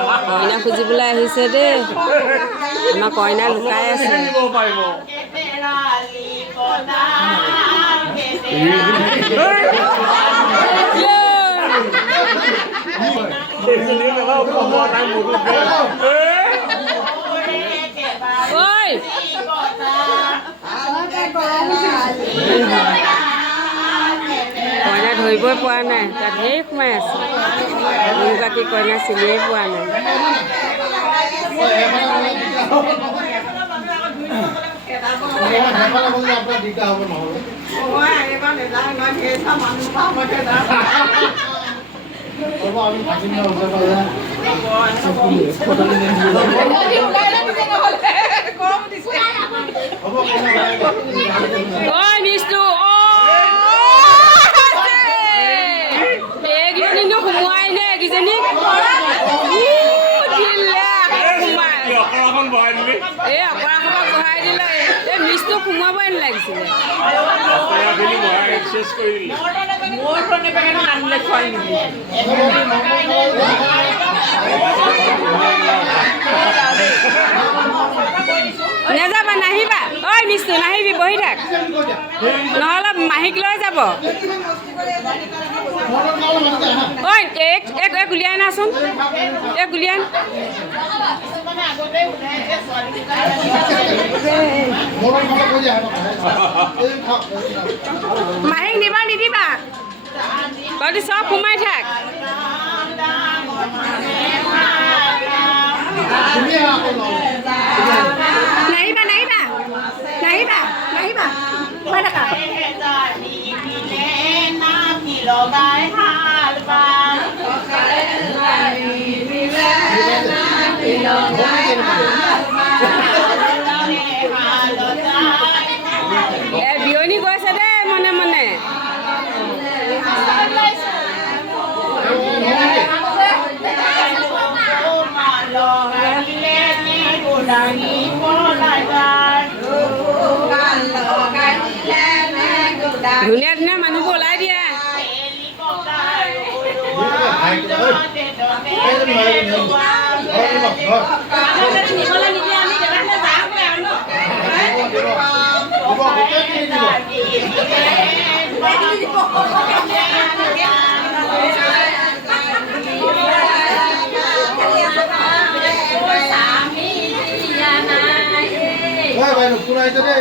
কইনা খুজিবলৈ আহিছে দেই আমাৰ কইনা লুকাই আছে ঐ কইনা ধৰিবই পৰা নাই তাত ঢেৰ সোমাই আছে কোনগৰাকী কইনা চিনিয়ে পোৱা নাই ঐ নিষ্ঠু এইকেইজনীনো সোমোৱাই নে এইকেইজনী এই অপৰাধক বহাই দিলে এই মিচটো সোমাবই নালাগিছিলে নেযাবা নাহিবা ঐ মিচটো নাহিবি বহি থাক নহ'লে মাহীক লৈ যাব ঐ এক উলিয়াই নাচোন এক উলিয়াই মাহীক নিবা নিদিবা তহঁতি চব সোমাই থাক নাহিবা নাহিবা নাহিবা নাহিবা সোমাই থাকা বিয়নী গৈছে দেই মনে মনে ধুনীয়া ধুনীয়া মানুহবোৰ ওলাই দিয়া Vai, vai, no fundo aí também.